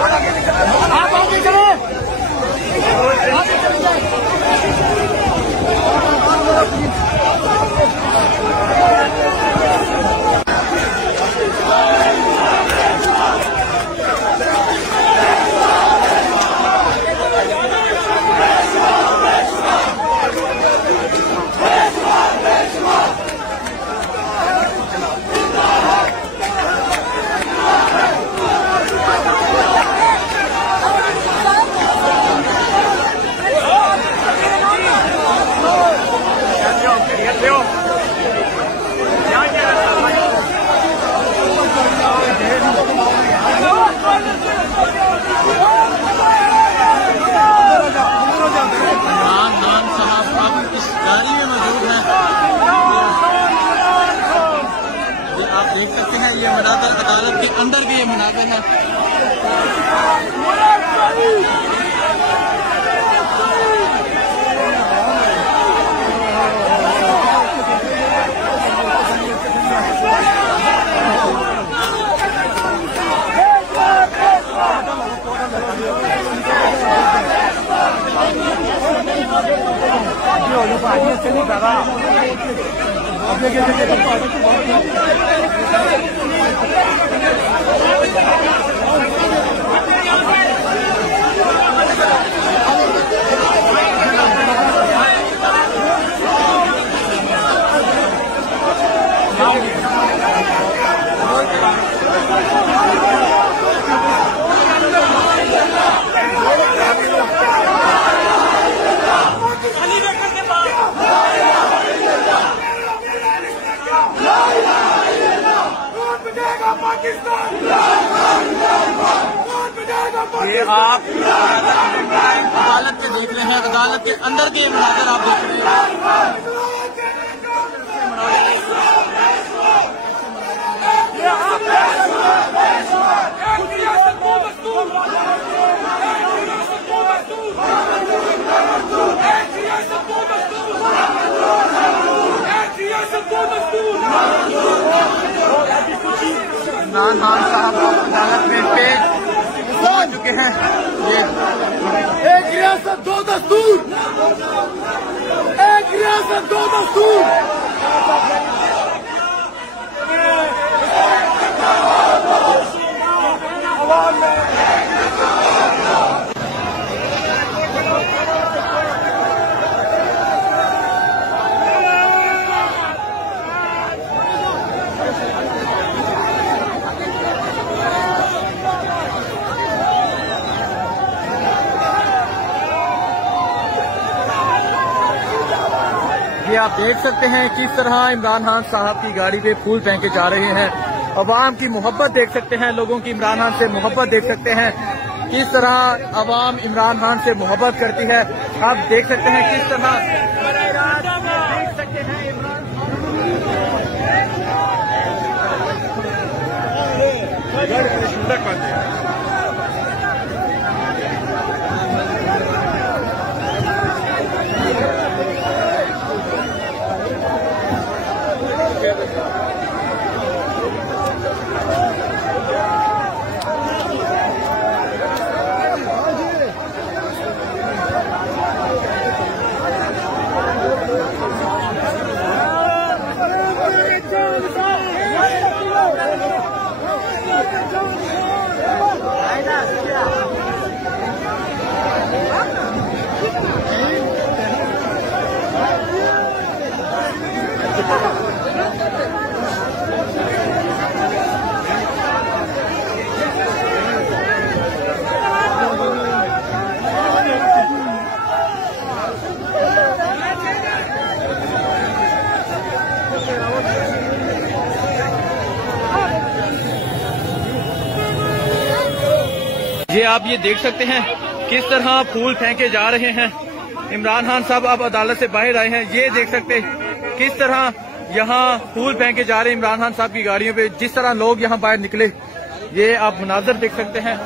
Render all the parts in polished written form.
आप आगे चलो। देख सकते हैं ये मुनाज़र अदालत के अंदर भी ये मुनाज़र है। ये आप अदालत के देख रहे हैं, अदालत के अंदर के मुनाज़र आप देख रहे हैं। इमरान खान साहब अदालत में पेश हो चुके हैं। ये एक रियासत दो दस्तूर, एक रियासत दो दस्तूर। ये आप देख सकते हैं किस तरह इमरान खान साहब की गाड़ी पे फूल फेंके जा रहे हैं। अवाम की मोहब्बत देख सकते हैं, लोगों की इमरान खान से मोहब्बत देख सकते हैं, किस तरह अवाम इमरान खान से मोहब्बत करती है। आप देख सकते हैं किस तरह देख सकते हैं इमरान ये आप ये देख सकते हैं किस तरह फूल फेंके जा रहे हैं। इमरान खान साहब अब अदालत से बाहर आए हैं। ये देख सकते हैं किस तरह यहाँ फूल फेंके जा रहे हैं इमरान खान साहब की गाड़ियों पे, जिस तरह लोग यहाँ बाहर निकले। ये आप मुनाज़र देख सकते हैं।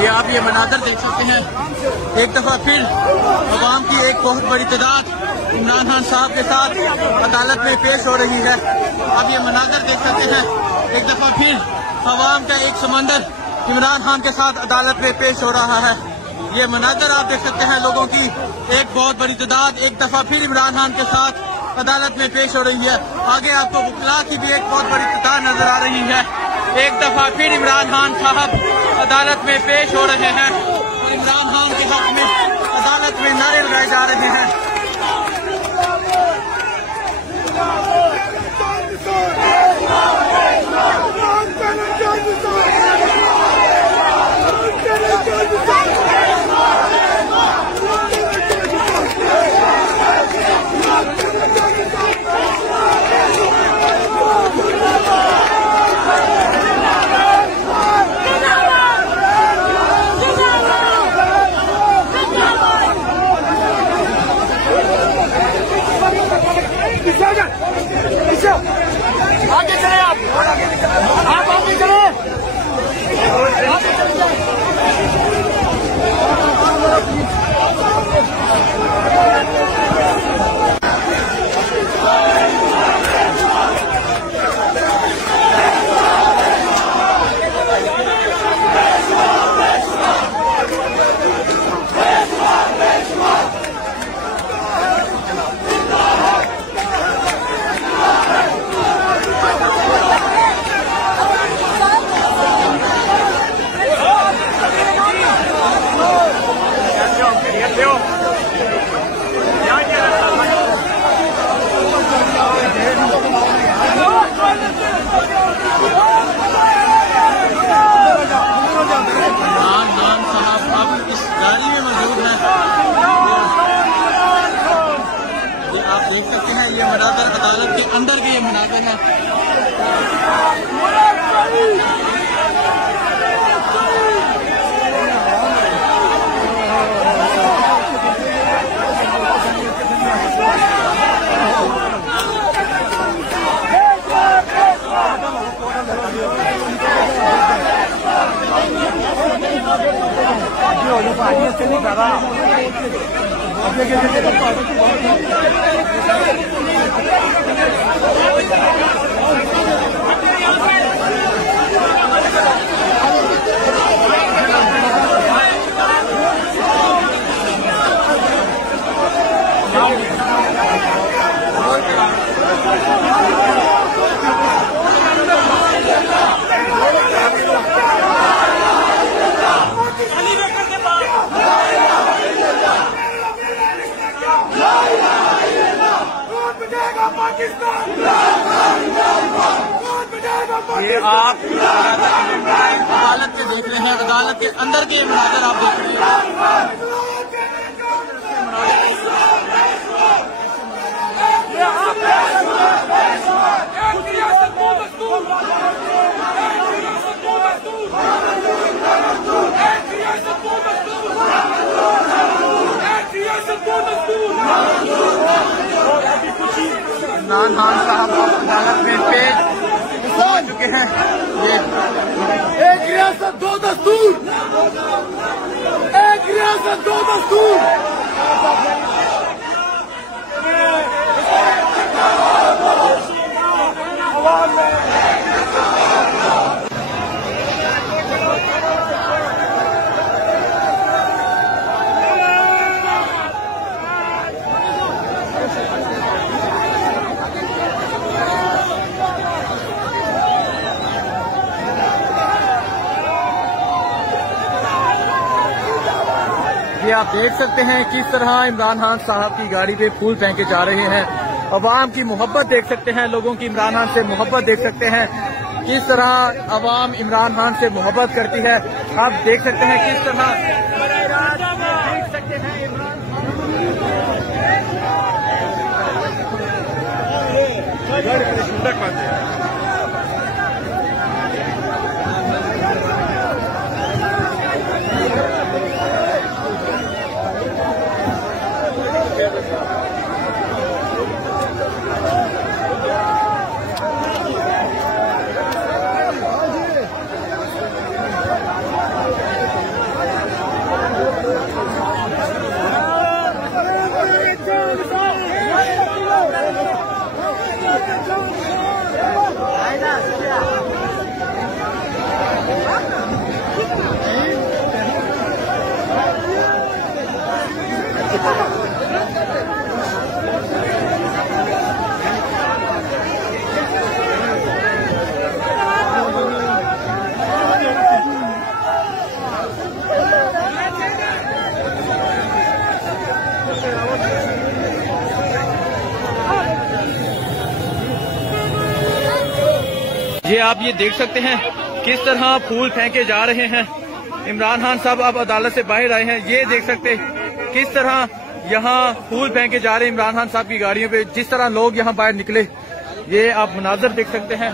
ये आप ये मनाजर देख सकते हैं, एक दफा फिर अवाम की एक बहुत बड़ी तादाद इमरान खान साहब के साथ अदालत में पेश हो रही है। आप ये मनाजर देख सकते हैं, एक दफा फिर अवाम का एक समंदर इमरान खान के साथ अदालत में पेश हो रहा है। ये मनाजर आप देख सकते हैं, लोगों की एक बहुत बड़ी तादाद एक दफा फिर इमरान खान के साथ अदालत में पेश हो रही है। आगे आपको वकीला की भी एक बहुत बड़ी तादाद नजर आ रही है। एक दफा फिर इमरान खान साहब अदालत में पेश हो रहे हैं और इमरान खान के हक में अदालत में नारे लगाए जा रहे हैं। आगे चले आप आगे चले। आप देख सकते हैं, ये मनाजर अदालत के अंदर भी ये मनाजर है। ये आप अदालत के देख रहे हैं, अदालत के अंदर के मनाजर आप देख रहे हैं। इमरान खान साहब अदालत में पेश हो चुके हैं। ये एक रियासत दो दस्तूर, एक रियासत दो दस्तूर। ये आप देख सकते हैं किस तरह इमरान खान साहब की गाड़ी पे फूल फेंके जा रहे हैं। अवाम की मोहब्बत देख सकते हैं, लोगों की इमरान खान से मोहब्बत देख सकते हैं, किस तरह अवाम इमरान खान से मोहब्बत करती है। आप देख सकते हैं किस तरह देख सकते हैं इमरान ये आप ये देख सकते हैं किस तरह फूल फेंके जा रहे हैं। इमरान खान साहब अब अदालत से बाहर आए हैं। ये देख सकते किस तरह यहाँ फूल फेंके जा रहे हैं इमरान खान साहब की गाड़ियों पे, जिस तरह लोग यहाँ बाहर निकले। ये आप मनाजर देख सकते हैं।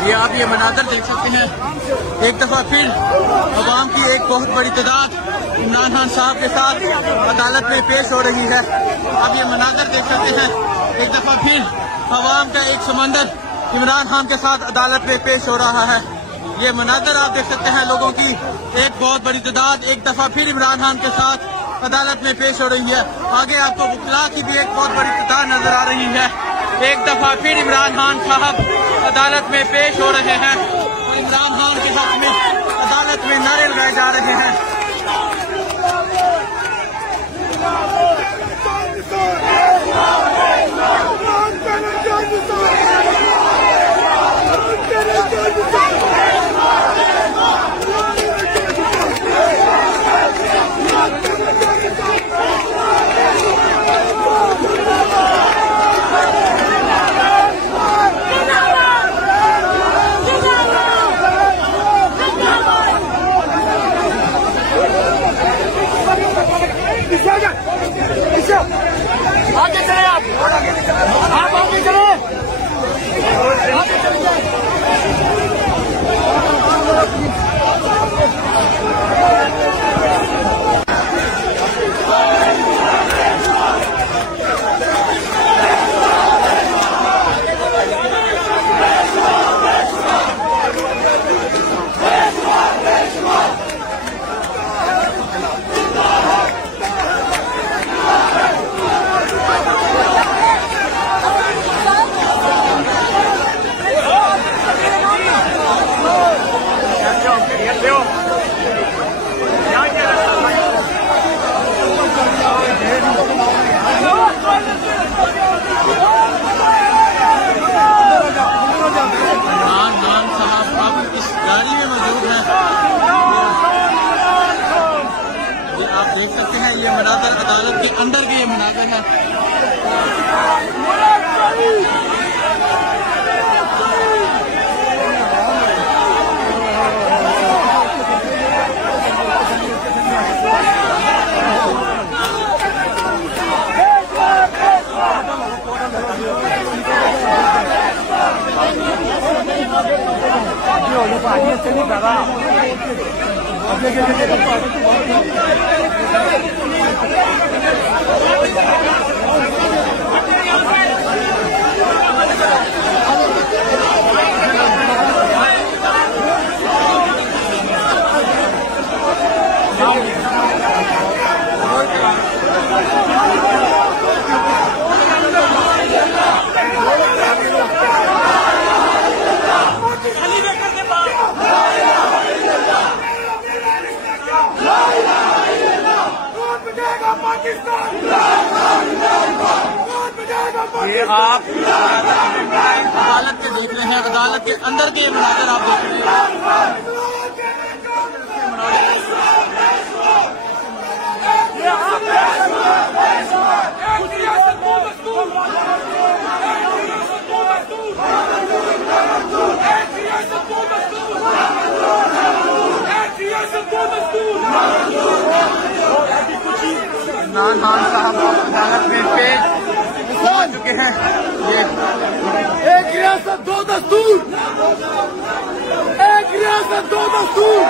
ये आप ये मनाजर देख सकते हैं। एक दफा फिर अवाम की एक बहुत बड़ी तादाद इमरान खान साहब के साथ अदालत में पेश हो रही है। आप ये मनाजर देख सकते हैं। एक दफा फिर अवाम का एक समंदर इमरान खान के साथ अदालत में पेश हो रहा है। ये मनाजर आप देख सकते हैं, लोगों की एक बहुत बड़ी तादाद एक दफा फिर इमरान खान के साथ अदालत में पेश हो रही है। आगे आपको वकीला की भी एक बहुत बड़ी तादाद नजर आ रही है। एक दफा फिर इमरान खान साहब अदालत में पेश हो रहे हैं और इमरान खान के हक में अदालत में नारे लगाए जा रहे हैं। आगे चले आप आगे चले। देख सकते हैं ये मनाजर अदालत के अंदर के ये मनाजर है। ये आप अदालत के देख रहे हैं, अदालत के अंदर के मनाजर आप देख रहे हैं। इमरान खान साहब अदालत में पेश हो चुके हैं। ये एक रियासत दो दस्तूर, एक रियासत दो दस्तूर।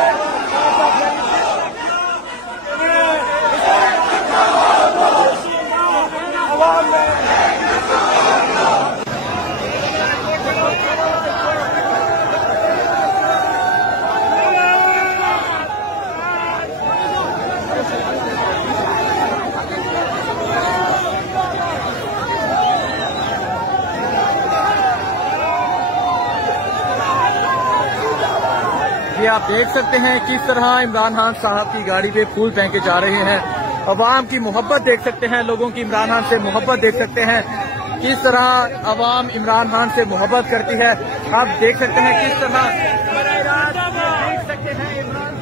ये आप देख सकते हैं किस तरह इमरान खान साहब की गाड़ी पे फूल फेंके जा रहे हैं। अवाम की मोहब्बत देख सकते हैं, लोगों की इमरान खान से मोहब्बत देख सकते हैं, किस तरह अवाम इमरान खान से मोहब्बत करती है। आप देख सकते हैं किस तरह देख सकते हैं इमरान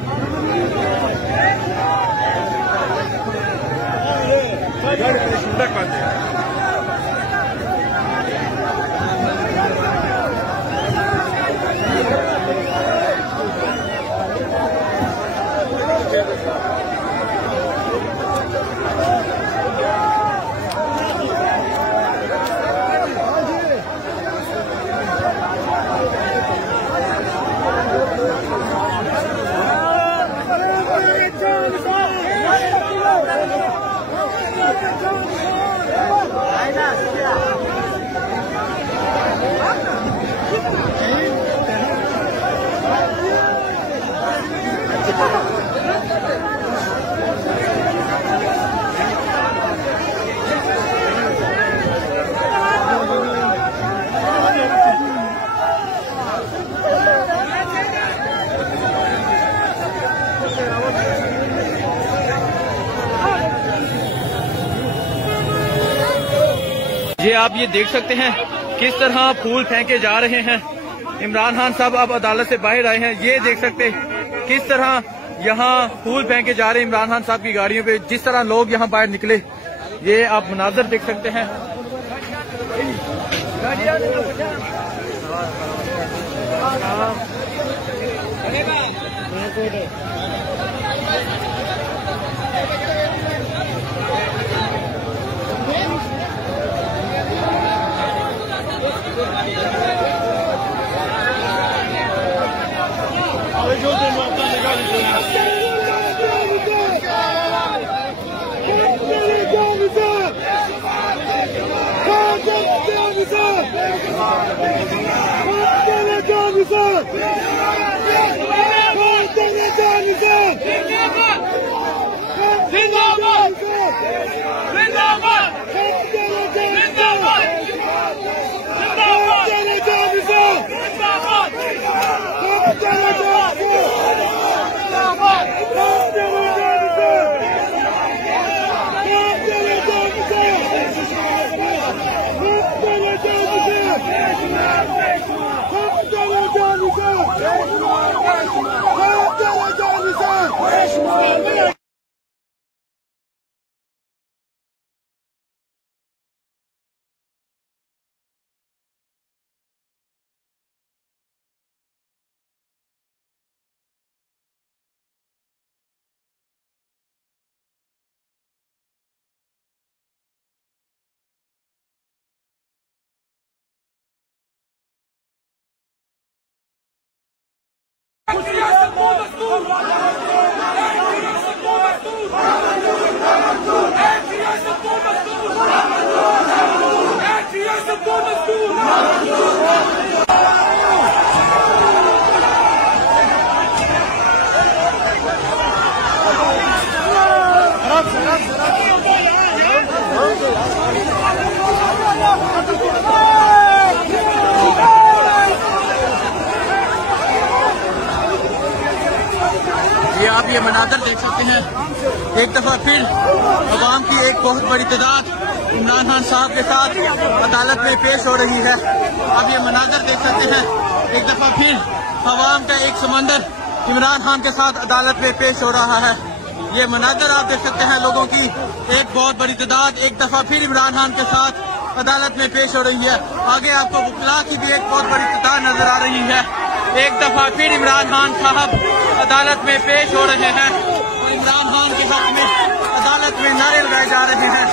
ये आप ये देख सकते हैं किस तरह फूल फेंके जा रहे हैं। इमरान खान साहब अब अदालत से बाहर आए हैं। ये देख सकते हैं किस तरह यहाँ फूल फेंके जा रहे हैं इमरान खान साहब की गाड़ियों पे। जिस तरह लोग यहाँ बाहर निकले, ये आप मनाजर देख सकते हैं। ये आप ये मनाजर देख सकते हैं। एक दफा फिर अवाम की एक बहुत बड़ी तादाद इमरान खान साहब के साथ अदालत में पेश हो रही है। आप ये मनाजर देख सकते हैं। एक दफा फिर अवाम का एक समंदर इमरान खान के साथ अदालत में पेश हो रहा है। ये मनाजर आप देख सकते हैं। लोगों की एक बहुत बड़ी तादाद एक दफा फिर इमरान खान के साथ अदालत में पेश हो रही है। आगे आपको वकीला की भी एक बहुत बड़ी तादाद नजर आ रही है। एक दफा फिर इमरान खान साहब अदालत में पेश हो रहे हैं और इमरान खान के हक में अदालत में नारे लगाए जा रहे हैं।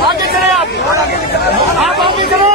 आगे चले आप आगे चले।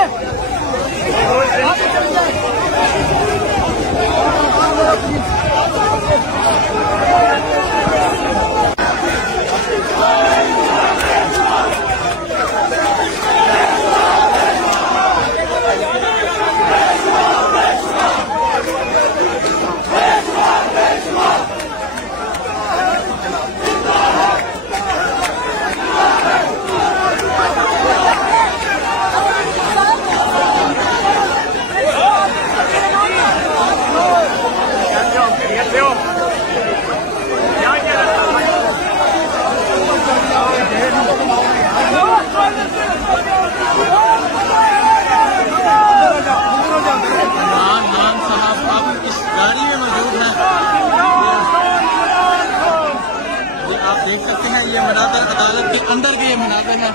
देख सकते हैं ये मनाजर अदालत के अंदर के ये मनाजर है।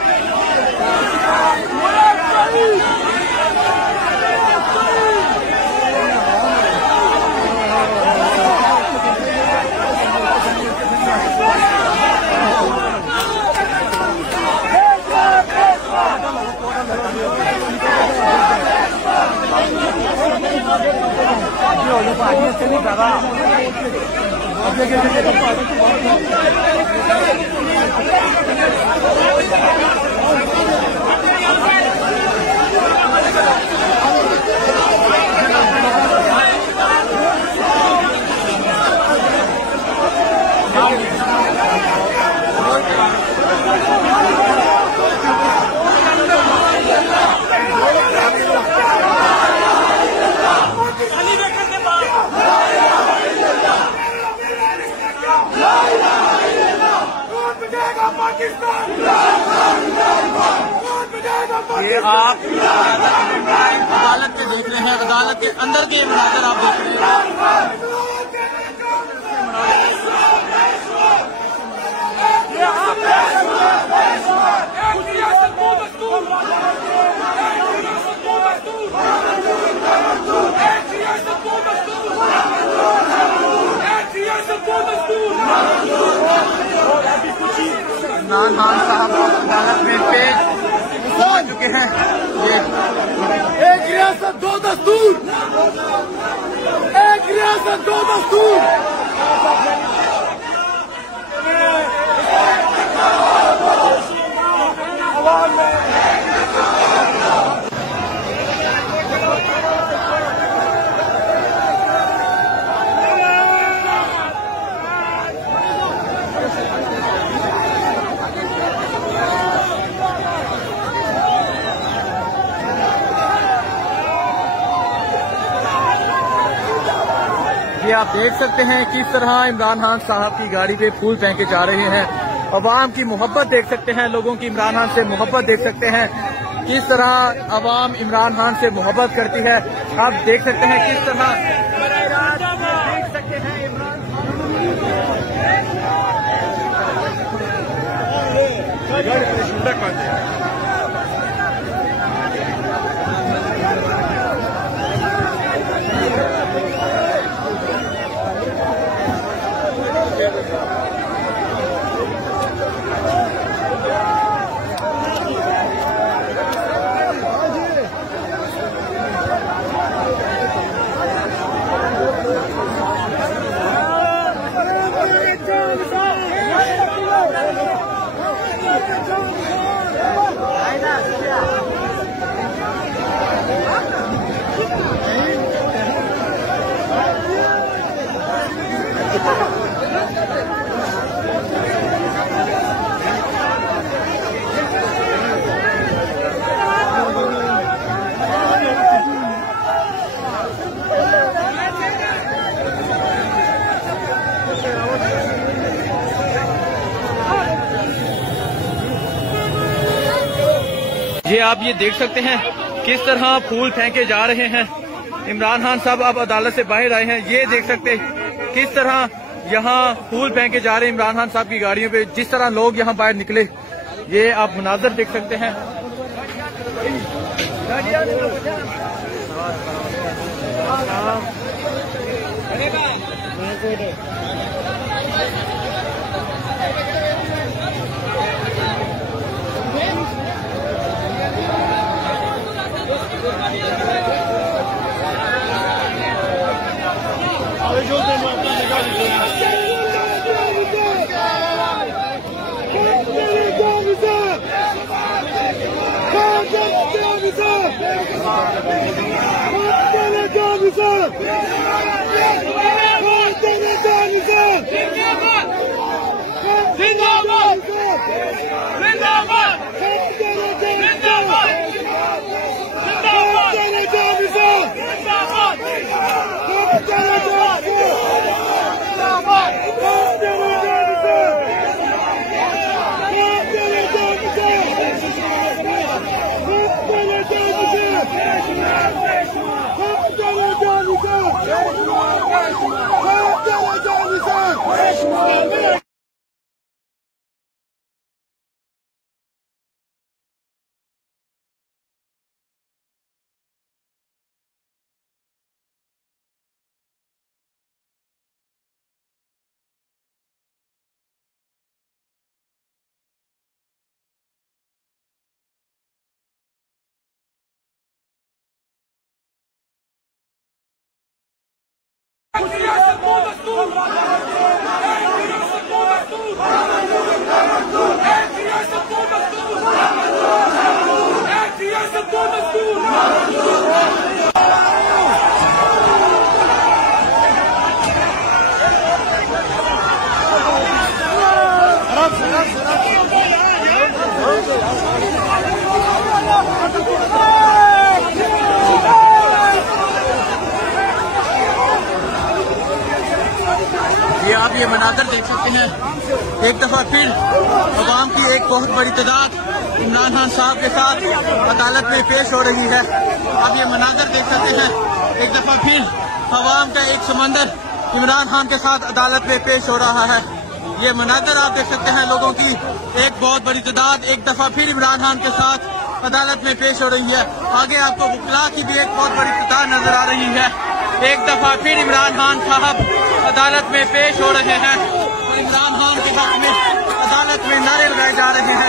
जो लोग आगे से नहीं ये आप अदालत के देख रहे हैं, अदालत के अंदर के मनाजर आप देख रहे हैं। इमरान खान साहब अदालत में पेश हो चुके हैं। ये एक रियासत दो दस्तूर, एक रियासत दो दस्तूर। ये आप देख सकते हैं किस तरह इमरान खान साहब की गाड़ी पे फूल फेंके जा रहे हैं। अवाम की मोहब्बत देख सकते हैं, लोगों की इमरान खान से मोहब्बत देख सकते हैं, किस तरह अवाम इमरान खान से मोहब्बत करती है। आप देख सकते हैं किस तरह देख सकते हैं इमरान ये आप ये देख सकते हैं किस तरह फूल फेंके जा रहे हैं। इमरान खान साहब अब अदालत से बाहर आए हैं। ये देख सकते हैं किस तरह यहाँ फूल फेंके जा रहे हैं इमरान खान साहब की गाड़ियों पे, जिस तरह लोग यहाँ बाहर निकले। ये आप मुनाजर देख सकते हैं। आप ये मनाजर देख सकते हैं, एक दफा फिर अवाम की एक बहुत बड़ी तादाद इमरान खान साहब के साथ अदालत में पेश हो रही है। आप ये मनाजर देख सकते हैं, एक दफा फिर अवाम का एक समंदर इमरान खान के साथ अदालत में पेश हो रहा है। ये मनाजर आप देख सकते हैं, लोगों की एक बहुत बड़ी तादाद एक दफा फिर इमरान खान के साथ अदालत में पेश हो रही है। आगे आपको वकला की भी एक बहुत बड़ी तादाद नजर आ रही है। एक दफा फिर इमरान खान साहब अदालत में पेश हो रहे हैं। इमरान खान के हक में अदालत में नारे लगाए जा रहे हैं।